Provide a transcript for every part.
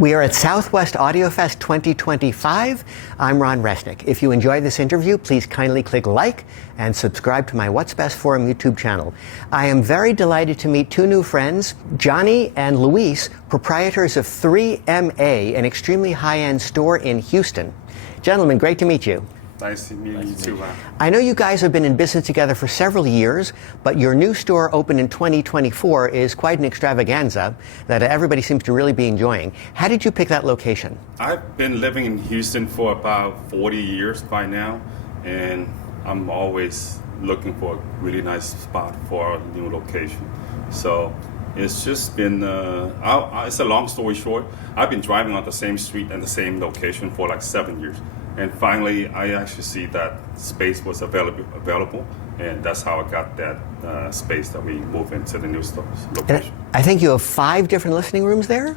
We are at Southwest Audio Fest 2025. I'm Ron Resnick. If you enjoy this interview, please kindly click like and subscribe to my What's Best Forum YouTube channel. I am very delighted to meet two new friends, Johnny and Luis, proprietors of 3MA, an extremely high-end store in Houston. Gentlemen, great to meet you. Nice to meet you too, man. I know you guys have been in business together for several years, but your new store opened in 2024 is quite an extravaganza that everybody seems to really be enjoying. How did you pick that location? I've been living in Houston for about 40 years by now, and I'm always looking for a really nice spot for a new location. So it's just been, it's a long story short, I've been driving on the same street and the same location for like 7 years. And finally, I actually see that space was available, and that's how I got that space that we moved into the new store's location. I think you have 5 different listening rooms there?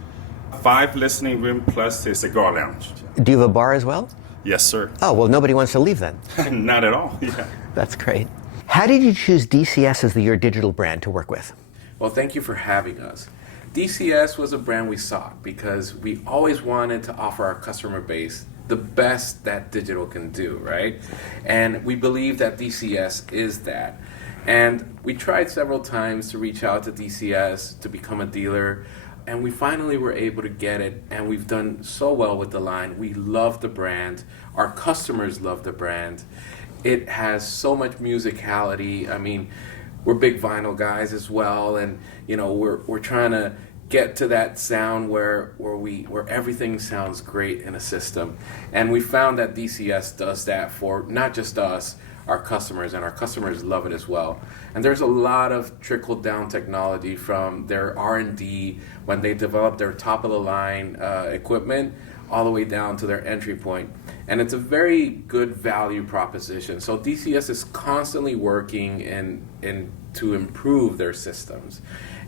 5 listening rooms plus a cigar lounge. Do you have a bar as well? Yes, sir. Oh, well, nobody wants to leave then. Not at all, yeah. That's great. How did you choose DCS as your digital brand to work with? Well, thank you for having us. DCS was a brand we sought because we always wanted to offer our customer base the best that digital can do, right? And we believe that DCS is that. And we tried several times to reach out to DCS to become a dealer, and we finally were able to get it, and we've done so well with the line. We love the brand. Our customers love the brand. It has so much musicality. I mean, we're big vinyl guys as well, and you know, we're trying to get to that sound where everything sounds great in a system. And we found that DCS does that for not just us, our customers, and our customers love it as well. And there's a lot of trickle-down technology from their R&D when they develop their top-of-the-line equipment all the way down to their entry point. And it's a very good value proposition. So DCS is constantly working to improve their systems.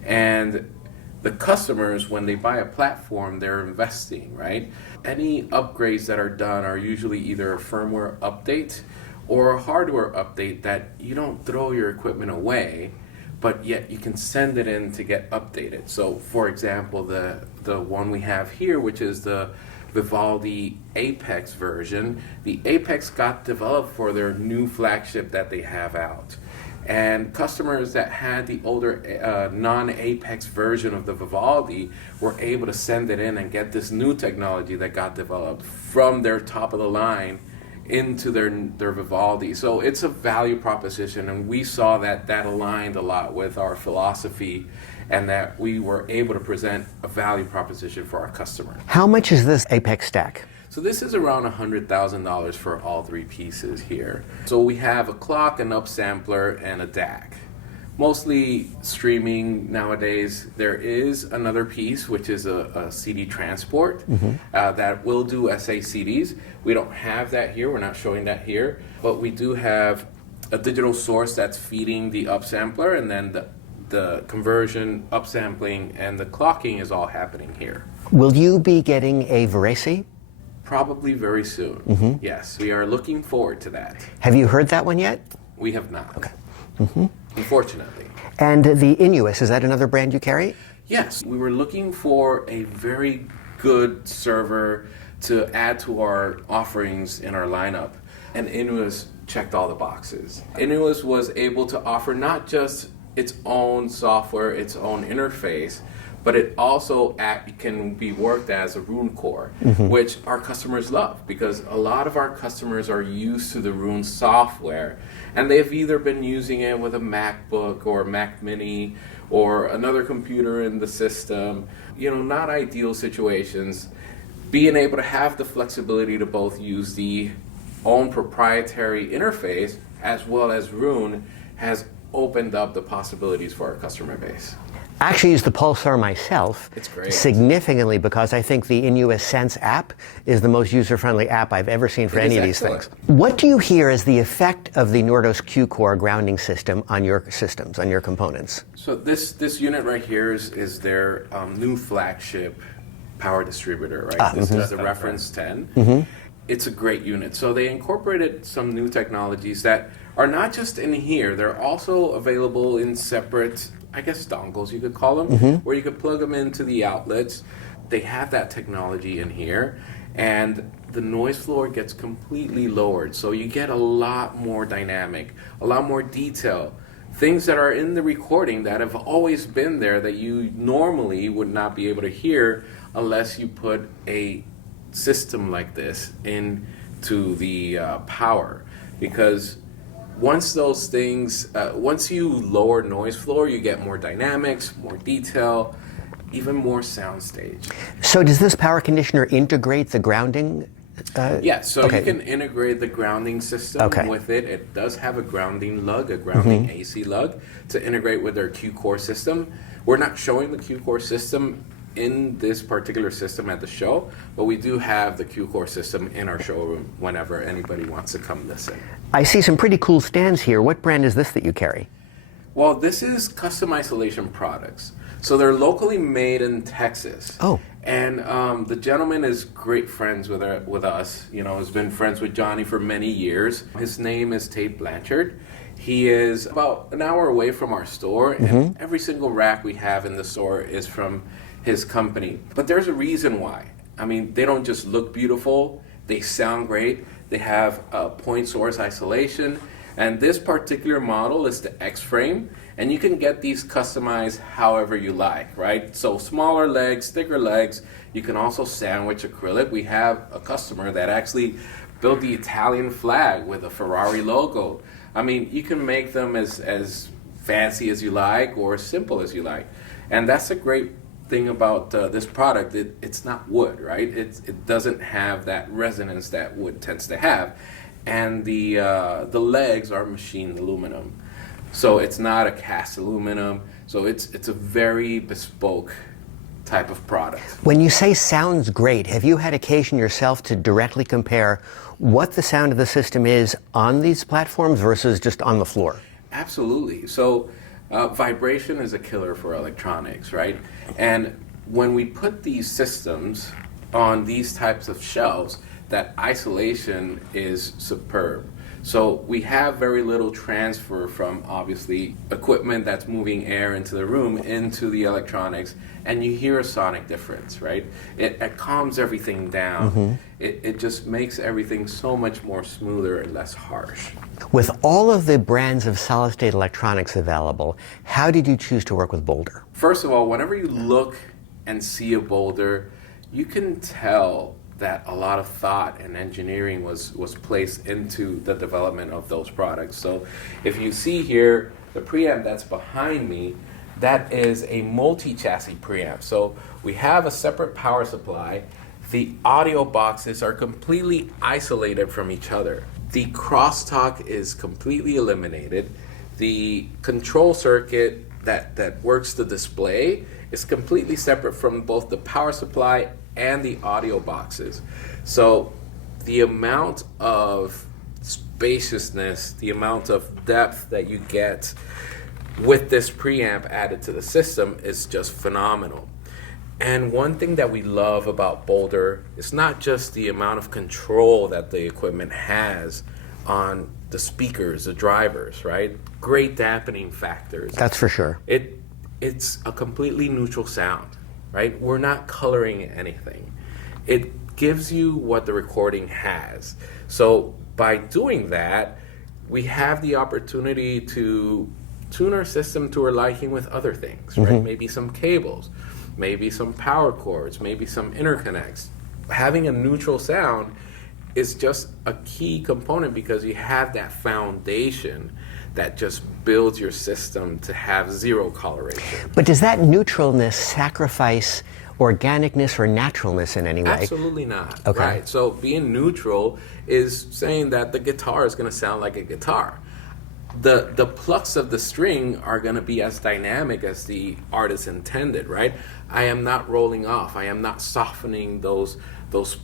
And the customers, when they buy a platform, they're investing, right? Any upgrades that are done are usually either a firmware update or a hardware update that you don't throw your equipment away, but yet you can send it in to get updated. So, for example, the one we have here, which is the Vivaldi Apex version, the Apex got developed for their new flagship that they have out. And customers that had the older non-Apex version of the Vivaldi were able to send it in and get this new technology that got developed from their top of the line into their Vivaldi. So it's a value proposition, and we saw that aligned a lot with our philosophy, and that we were able to present a value proposition for our customers. How much is this Apex stack? So this is around $100,000 for all 3 pieces here. So we have a clock, an upsampler, and a DAC. Mostly streaming nowadays. There is another piece, which is a CD transport that will do SACDs. We don't have that here. We're not showing that here. But we do have a digital source that's feeding the upsampler, and then the conversion, upsampling, and the clocking is all happening here. Will you be getting a Varese? Probably very soon. Yes, we are looking forward to that. Have you heard that one yet? We have not. Okay. Unfortunately. And the Innuos, is that another brand you carry? Yes, we were looking for a very good server to add to our offerings in our lineup, and Innuos checked all the boxes. Innuos was able to offer not just its own software, its own interface, but it also can be worked as a Roon core, which our customers love, because a lot of our customers are used to the Roon software, and they've either been using it with a MacBook or a Mac Mini or another computer in the system. You know, not ideal situations. Being able to have the flexibility to both use the own proprietary interface as well as Roon has opened up the possibilities for our customer base. I actually use the Pulsar myself. It's great. Significantly, because I think the Innuos Sense app is the most user-friendly app I've ever seen for any of these things. What do you hear as the effect of the Nordos Q-Core grounding system on your systems, on your components? So this unit right here is their new flagship power distributor, right? This is the Reference 10. It's a great unit. So they incorporated some new technologies that are not just in here, they're also available in separate, I guess, dongles you could call them, where you could plug them into the outlets. they have that technology in here, and the noise floor gets completely lowered. So you get a lot more dynamic, a lot more detail. Things that are in the recording that have always been there that you normally would not be able to hear unless you put a system like this into the power. Because once those things, once you lower noise floor, you get more dynamics, more detail, even more soundstage. So does this power conditioner integrate the grounding? Yeah, so okay. you can integrate the grounding system with it. It does have a grounding lug, a grounding AC lug to integrate with their Q-Core system. We're not showing the Q-Core system in this particular system at the show, but we do have the Q-Core system in our showroom whenever anybody wants to come listen. I see some pretty cool stands here. What brand is this that you carry? Well, this is Custom Isolation Products. So they're locally made in Texas. Oh. And the gentleman is great friends with us. You know, has been friends with Johnny for many years. His name is Tate Blanchard. He is about an hour away from our store, and every single rack we have in the store is from his company. But there's a reason why. I mean, they don't just look beautiful, they sound great. They have point source isolation, and this particular model is the X-frame, and you can get these customized however you like, right? So smaller legs, thicker legs. You can also sandwich acrylic. We have a customer that actually built the Italian flag with a Ferrari logo. I mean, you can make them as fancy as you like or as simple as you like. And that's a great thing about this product. It's not wood, right? It doesn't have that resonance that wood tends to have. And the legs are machined aluminum. So it's not a cast aluminum. So it's a very bespoke type of product. When you say sounds great, have you had occasion yourself to directly compare what the sound of the system is on these platforms versus just on the floor? Absolutely. So vibration is a killer for electronics, right? And when we put these systems on these types of shelves, that isolation is superb. So we have very little transfer from, obviously, equipment that's moving air into the room into the electronics, and you hear a sonic difference, right? It calms everything down. It just makes everything so much more smoother and less harsh. With all of the brands of solid-state electronics available, how did you choose to work with Boulder? First of all, whenever you look and see a Boulder, you can tell that a lot of thought and engineering was placed into the development of those products. So if you see here, the preamp that's behind me, that is a multi-chassis preamp. So we have a separate power supply. The audio boxes are completely isolated from each other. The crosstalk is completely eliminated. The control circuit that works the display is completely separate from both the power supply and the audio boxes. So the amount of spaciousness, the amount of depth that you get with this preamp added to the system is just phenomenal. And one thing that we love about Boulder is not just the amount of control that the equipment has on the speakers, the drivers, right? Great dampening factors. That's for sure. It's a completely neutral sound. Right? We're not coloring anything. It gives you what the recording has. So by doing that, we have the opportunity to tune our system to our liking with other things, right? Maybe some cables, maybe some power cords, maybe some interconnects. Having a neutral sound is just a key component because you have that foundation that just builds your system to have zero coloration. But does that neutralness sacrifice organicness or naturalness in any way? Absolutely not. Okay. Right. So being neutral is saying that the guitar is going to sound like a guitar. The plucks of the string are going to be as dynamic as the artist intended, right? I am not rolling off. I am not softening those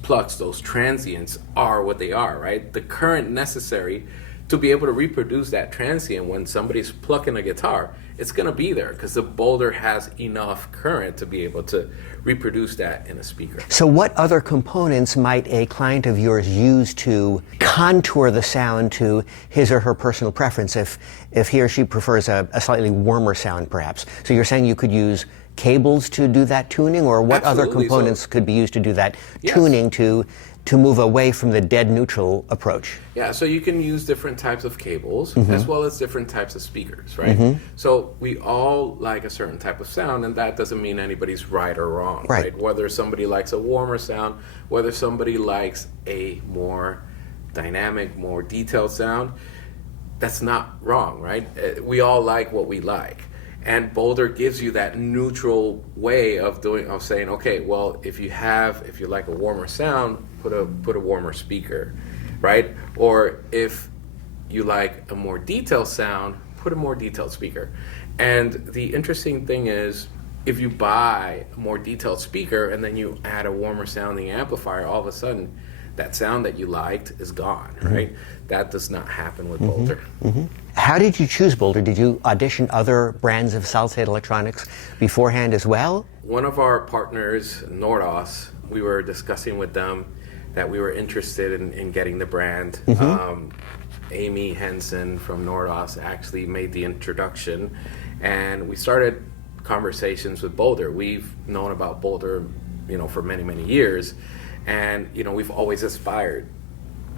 plucks. Those transients are what they are, right? The current necessary to be able to reproduce that transient when somebody's plucking a guitar, it's going to be there because the Boulder has enough current to be able to reproduce that in a speaker. So what other components might a client of yours use to contour the sound to his or her personal preference if he or she prefers a slightly warmer sound perhaps? So you're saying you could use cables to do that tuning, or what other Absolutely. components could be used to do that Yes. tuning to move away from the dead neutral approach? Yeah, so you can use different types of cables as well as different types of speakers, right? So we all like a certain type of sound, and that doesn't mean anybody's right or wrong, Right. Whether somebody likes a warmer sound, whether somebody likes a more dynamic, more detailed sound, that's not wrong, right? We all like what we like. And Boulder gives you that neutral way of saying, okay, well, if you like a warmer sound, put a warmer speaker, right? Or if you like a more detailed sound, put a more detailed speaker. And the interesting thing is, if you buy a more detailed speaker and then you add a warmer sounding amplifier, all of a sudden that sound that you liked is gone, right? That does not happen with Boulder. How did you choose Boulder? Did you audition other brands of solid-state electronics beforehand as well? One of our partners, Nordos, we were discussing with them that we were interested in getting the brand. Amy Henson from Nordos actually made the introduction, and we started conversations with Boulder. We've known about Boulder, for many, many years, and we've always aspired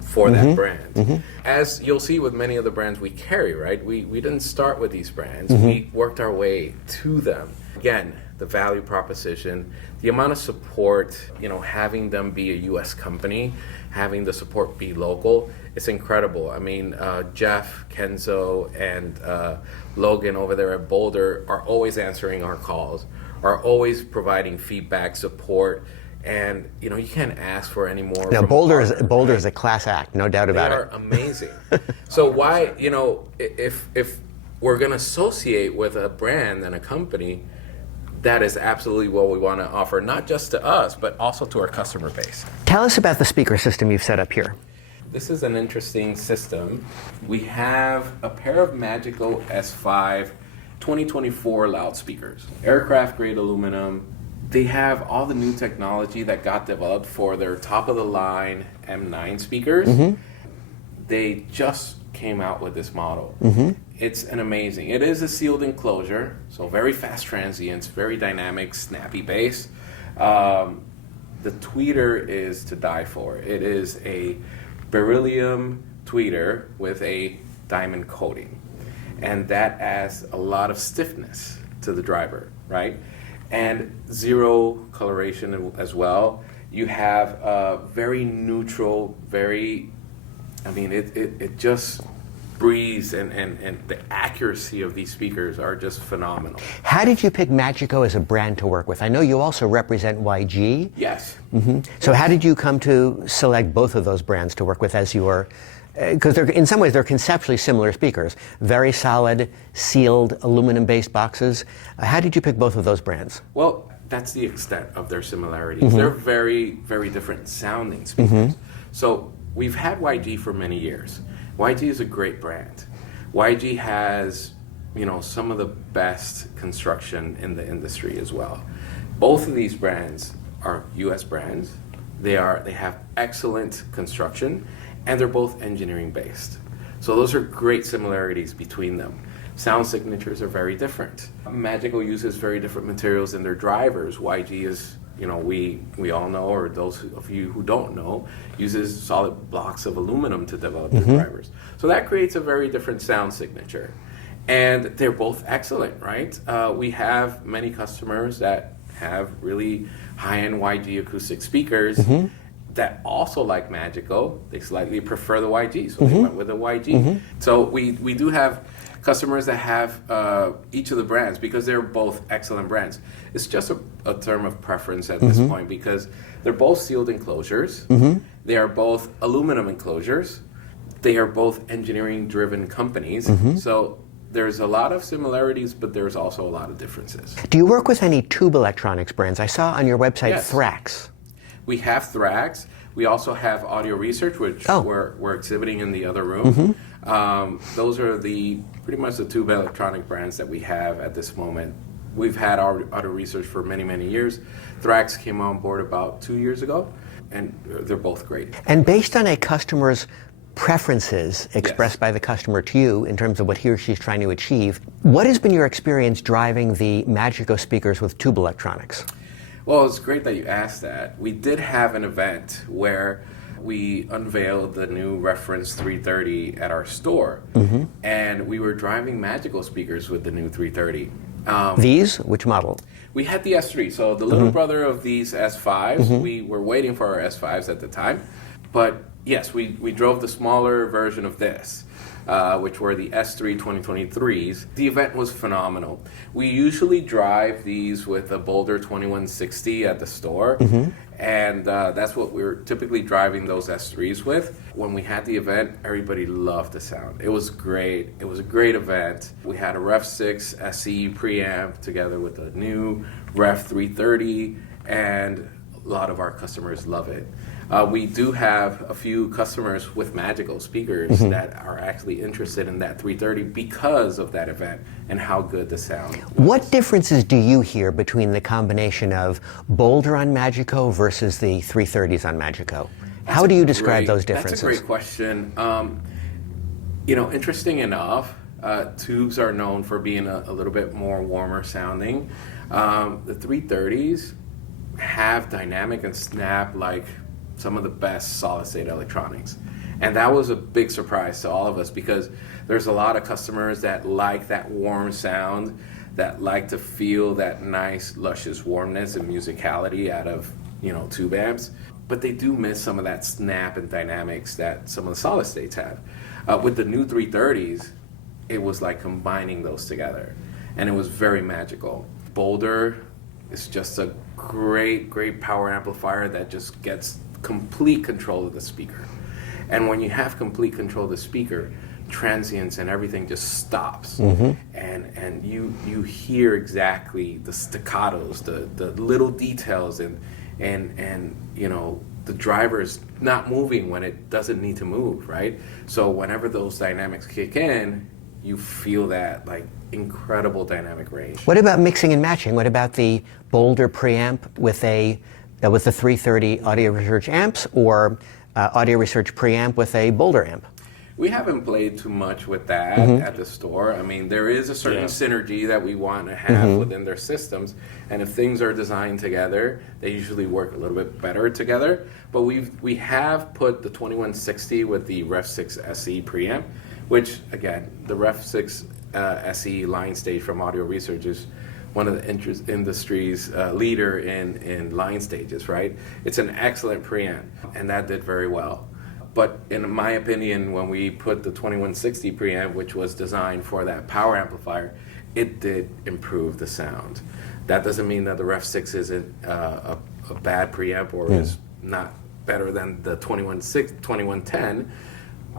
for that brand. As you'll see with many of the brands we carry, right? We didn't start with these brands. We worked our way to them. Again, the value proposition, the amount of support, having them be a U.S. company, having the support be local, it's incredible. I mean, Jeff, Kenzo, and Logan over there at Boulder are always answering our calls, are always providing feedback, support, and you can't ask for any more. Now, from Boulder a partner, is right? a class act, no doubt about They it. are amazing. So why, if we're going to associate with a brand and a company, that is absolutely what we want to offer, not just to us, but also to our customer base. Tell us about the speaker system you've set up here. This is an interesting system. We have a pair of Magico S5 2024 loudspeakers, aircraft grade aluminum. They have all the new technology that got developed for their top of the line M9 speakers. They just came out with this model. It's an amazing. It is a sealed enclosure, so very fast transients, very dynamic, snappy bass. The tweeter is to die for. It is a beryllium tweeter with a diamond coating, and that adds a lot of stiffness to the driver, right? And zero coloration as well. You have a very neutral, it just breathes, and the accuracy of these speakers are just phenomenal. How did you pick Magico as a brand to work with? I know you also represent YG. Yes. So how did you come to select both of those brands to work with as your, because in some ways they're conceptually similar speakers, very solid, sealed, aluminum-based boxes. How did you pick both of those brands? Well, that's the extent of their similarities. They're very, very different sounding speakers. So we've had YG for many years. YG is a great brand. YG has, some of the best construction in the industry as well. Both of these brands are U.S. brands. They have excellent construction, and they're both engineering based. So those are great similarities between them. Sound signatures are very different. Magico uses very different materials in their drivers. YG is, we all know, or those of you who don't know, uses solid blocks of aluminum to develop their drivers. So that creates a very different sound signature. And they're both excellent, right? We have many customers that have really high-end YG acoustic speakers that also like Magico. They slightly prefer the YG, so they went with the YG. So we do have customers that have each of the brands because they're both excellent brands. It's just a term of preference at this point because they're both sealed enclosures. They are both aluminum enclosures. They are both engineering-driven companies. So there's a lot of similarities, but there's also a lot of differences. Do you work with any tube electronics brands? I saw on your website Yes. Thrax. We have Thrax. We also have Audio Research, which Oh. we're exhibiting in the other room. Those are pretty much the tube electronic brands that we have at this moment. We've had our Audio Research for many, many years. Thrax came on board about 2 years ago, and they're both great. And based on a customer's preferences expressed by the customer to you in terms of what he or she's trying to achieve. What has been your experience driving the Magico speakers with tube electronics? Well, it's great that you asked that. We did have an event where we unveiled the new Reference 330 at our store, and we were driving Magico speakers with the new 330. These? Which model? We had the S3, so the little brother of these S5s. We were waiting for our S5s at the time, but yes, we drove the smaller version of this, which were the S3 2023s. The event was phenomenal. We usually drive these with a Boulder 2160 at the store, and that's what we're typically driving those S3s with. When we had the event, everybody loved the sound. It was great. It was a great event. We had a Ref 6 SE preamp together with a new Ref 330, and a lot of our customers love it. We do have a few customers with Magico speakers that are actually interested in that 330 because of that event and how good the sound was. What differences do you hear between the combination of Boulder on Magico versus the 330s on Magico? How do you describe those differences? That's a great question. Interesting enough, tubes are known for being a little bit more warmer sounding. The 330s have dynamic and snap like some of the best solid-state electronics. And that was a big surprise to all of us because there's a lot of customers that like that warm sound, that like to feel that nice, luscious warmness and musicality out of, tube amps. But they do miss some of that snap and dynamics that some of the solid-states have. With the new 330s, it was like combining those together. And it was very magical. Boulder is just a great, great power amplifier that just gets complete control of the speaker. And when you have complete control of the speaker, transients and everything just stops. And you hear exactly the staccatos, the little details, and the driver's not moving when it doesn't need to move, right? So whenever those dynamics kick in, you feel that like incredible dynamic range. What about mixing and matching? What about the Boulder preamp with the 330 Audio Research amps, or Audio Research preamp with a Boulder amp? We haven't played too much with that at the store. I mean, there is a certain synergy that we want to have within their systems, and if things are designed together, they usually work a little bit better together. But we have put the 2160 with the Ref 6 SE preamp, which again, the Ref 6 SE line stage from Audio Research is one of the industry's leader in line stages, right? It's an excellent preamp, and that did very well. But in my opinion, when we put the 2160 preamp, which was designed for that power amplifier, it did improve the sound. That doesn't mean that the Ref 6 isn't a bad preamp or is not better than the 2110,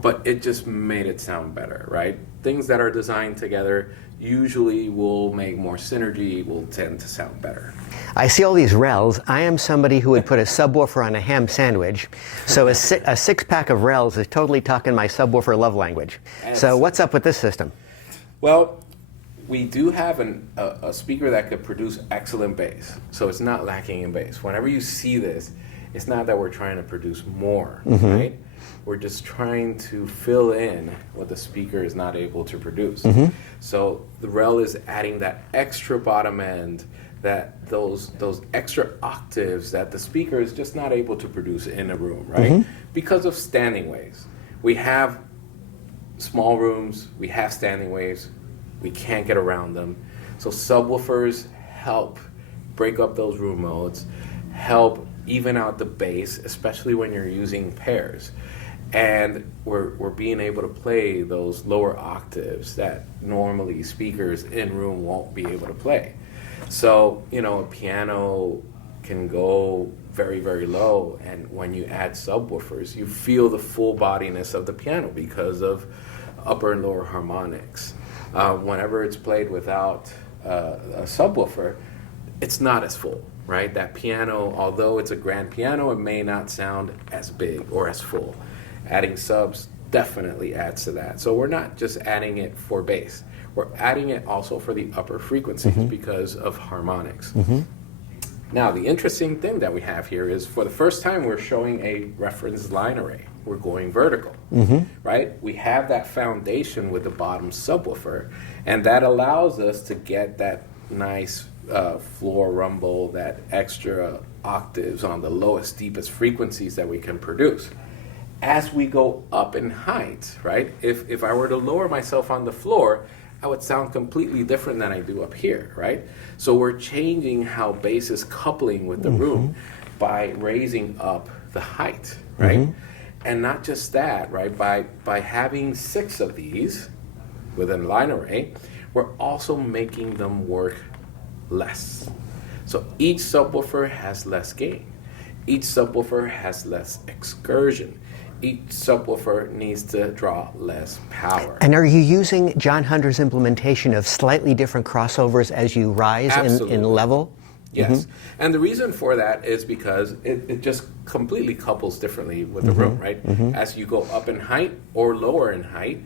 but it just made it sound better, right? Things that are designed together usually will make more synergy, will tend to sound better. I see all these rels. I am somebody who would put a subwoofer on a ham sandwich, so a six-pack of rels is totally talking my subwoofer love language. So what's up with this system? Well, we do have a speaker that could produce excellent bass, so it's not lacking in bass. Whenever you see this, it's not that we're trying to produce more, right? We're just trying to fill in what the speaker is not able to produce. So the rel is adding that extra bottom end, that those extra octaves that the speaker is just not able to produce in a room, right? Because of standing waves. We have small rooms, we have standing waves, we can't get around them. So subwoofers help break up those room modes, help even out the bass, especially when you're using pairs. And we're being able to play those lower octaves that normally speakers in room won't be able to play. So, a piano can go very, very low, and when you add subwoofers, you feel the full bodiness of the piano because of upper and lower harmonics. Whenever it's played without a subwoofer, it's not as full, right? That piano, although it's a grand piano, it may not sound as big or as full. Adding subs definitely adds to that. So we're not just adding it for bass. We're adding it also for the upper frequencies because of harmonics. Now, the interesting thing that we have here is for the first time we're showing a reference line array. we're going vertical, right? We have that foundation with the bottom subwoofer, and that allows us to get that nice floor rumble, that extra octaves on the lowest, deepest frequencies that we can produce. As we go up in height, right? If I were to lower myself on the floor, I would sound completely different than I do up here, right? So we're changing how bass is coupling with the room by raising up the height, right? And not just that, right? By having 6 of these within line array, we're also making them work less. So each subwoofer has less gain. Each subwoofer has less excursion. Each subwoofer needs to draw less power. And are you using John Hunter's implementation of slightly different crossovers as you rise in level? Yes. And the reason for that is because it just completely couples differently with the room, right? As you go up in height or lower in height,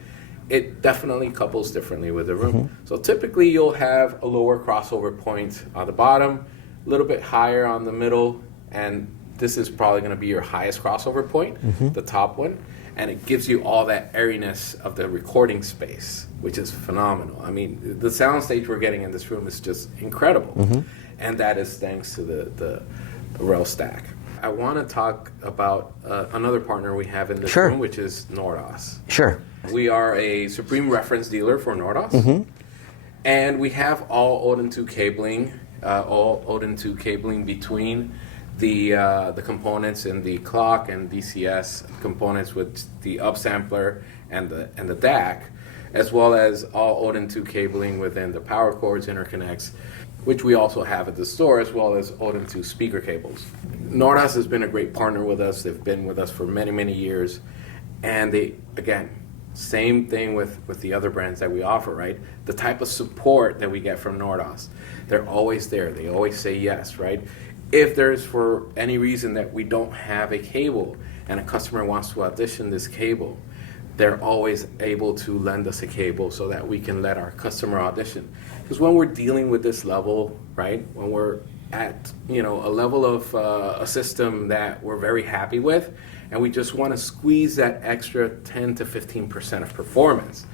it definitely couples differently with the room. So typically you'll have a lower crossover point on the bottom, a little bit higher on the middle, and this is probably going to be your highest crossover point, the top one, and it gives you all that airiness of the recording space, which is phenomenal. I mean, the soundstage we're getting in this room is just incredible, and that is thanks to the rail stack. I want to talk about another partner we have in this room, which is Nordos. Sure. We are a supreme reference dealer for Nordos, and we have all Odin 2 cabling, between the components in the clock and DCS components with the upsampler and the DAC, as well as all Odin 2 cabling within the power cords, interconnects, which we also have at the store, as well as Odin 2 speaker cables. Nordos has been a great partner with us. They've been with us for many, many years, and they, again, same thing with the other brands that we offer, right? The type of support that we get from Nordos, they're always there. They always say yes, right? If there's for any reason that we don't have a cable and a customer wants to audition this cable, they're always able to lend us a cable so that we can let our customer audition. Because when we're dealing with this level, right, when we're at a level of a system that we're very happy with, and we just want to squeeze that extra 10 to 15% of performance,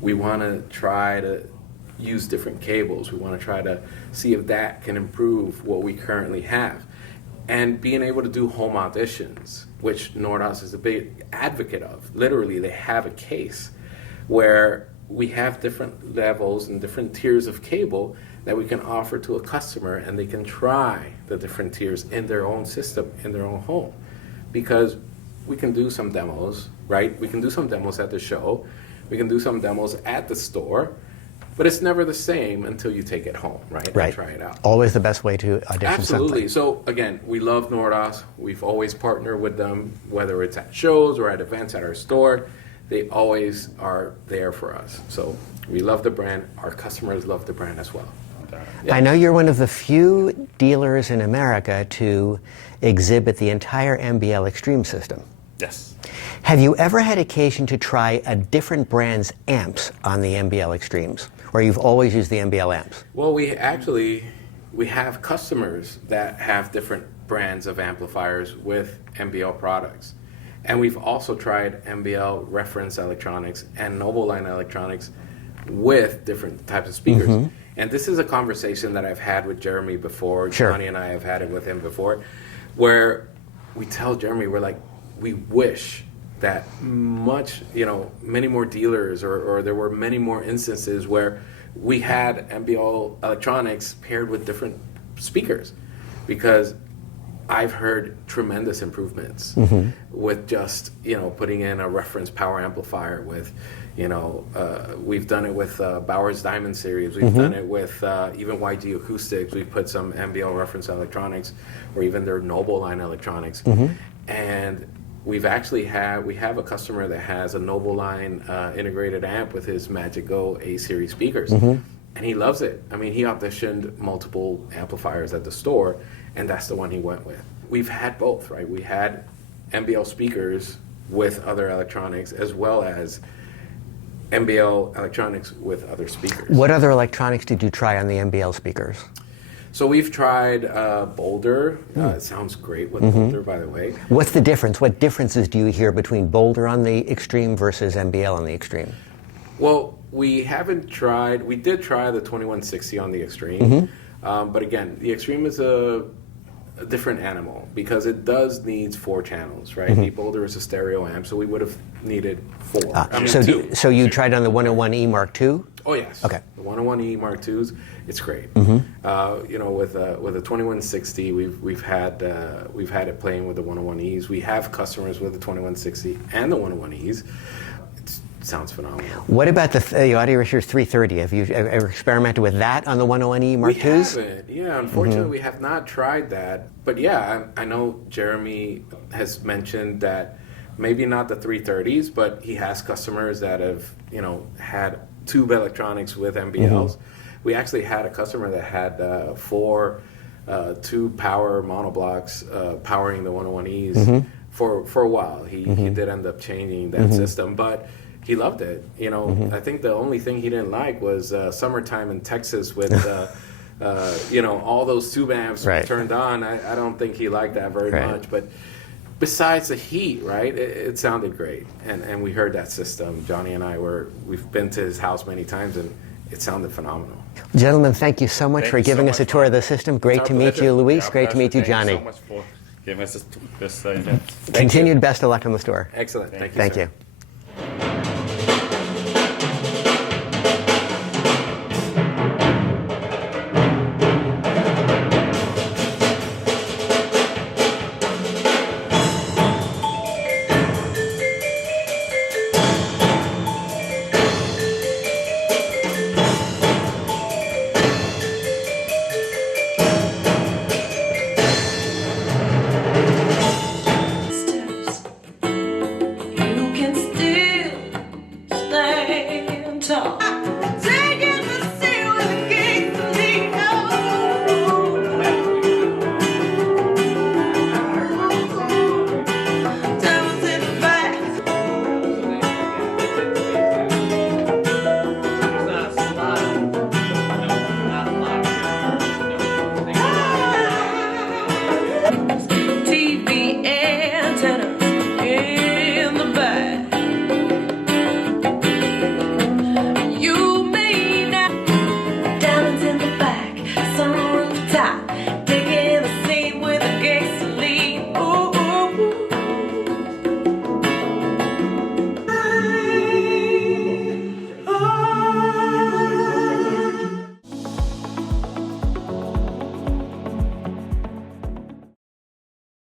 we want to try to use different cables. We want to try to see if that can improve what we currently have. And being able to do home auditions, which Nordos is a big advocate of. Literally, they have a case where we have different levels and different tiers of cable that we can offer to a customer, and they can try the different tiers in their own system, in their own home. Because we can do some demos, right? We can do some demos at the show. We can do some demos at the store. But it's never the same until you take it home, right? Right. And try it out. Always the best way to audition Absolutely. something. So again, we love Nordos. We've always partnered with them, whether it's at shows or at events at our store. They always are there for us. So we love the brand. Our customers love the brand as well. Yeah. I know you're one of the few dealers in America to exhibit the entire MBL Extreme system. Yes. Have you ever had occasion to try a different brand's amps on the MBL Extremes? Or you've always used the MBL amps? Well, we have customers that have different brands of amplifiers with MBL products. And we've also tried MBL reference electronics and Noble Line electronics with different types of speakers. And this is a conversation that I've had with Jeremy before. Sure. Johnny and I have had it with him before, where we tell Jeremy, we're like, we wish that many more dealers or there were many more instances where we had MBL electronics paired with different speakers, because I've heard tremendous improvements with just, putting in a reference power amplifier with, we've done it with Bauer's Diamond series. We've done it with even YG Acoustics. We've put some MBL reference electronics or even their Noble Line electronics. And we have a customer that has a Noble Line integrated amp with his Magico A series speakers. And he loves it. I mean, he auditioned multiple amplifiers at the store, and that's the one he went with. We've had both, right? We had MBL speakers with other electronics, as well as MBL electronics with other speakers. What other electronics did you try on the MBL speakers? So we've tried Boulder. It sounds great with Boulder, by the way. What's the difference? What differences do you hear between Boulder on the extreme versus MBL on the extreme? Well, we haven't tried. We did try the 2160 on the extreme, but again, the extreme is a different animal because it does needs 4 channels, right? The Boulder is a stereo amp, so we would have needed 4. So you tried on the 101E Mark II? Oh yes. Okay. The 101E Mark IIs, it's great. You know, with a 2160, we've had it playing with the 101Es. We have customers with the 2160 and the 101Es. It sounds phenomenal. What about the Audio Richards 330? Have you ever experimented with that on the 101E Mark IIs? We haven't. Yeah, unfortunately, we have not tried that. But yeah, I know Jeremy has mentioned that maybe not the 330s, but he has customers that have, you know, had tube electronics with MBLs. We actually had a customer that had 4 tube power monoblocks powering the 101Es for a while. He did end up changing that system, but he loved it. You know, I think the only thing he didn't like was summertime in Texas with you know, all those tube amps turned on. I don't think he liked that very much, but besides the heat, right, it sounded great. And we heard that system. Johnny and I we've been to his house many times, and it sounded phenomenal. Gentlemen, thank you so much for giving us a tour of the system. Great to meet you, Luis. Great to meet you, Johnny. Thank you so much for giving us this event. Continued best of luck in the store. Excellent. Thank you. Thank sir. you.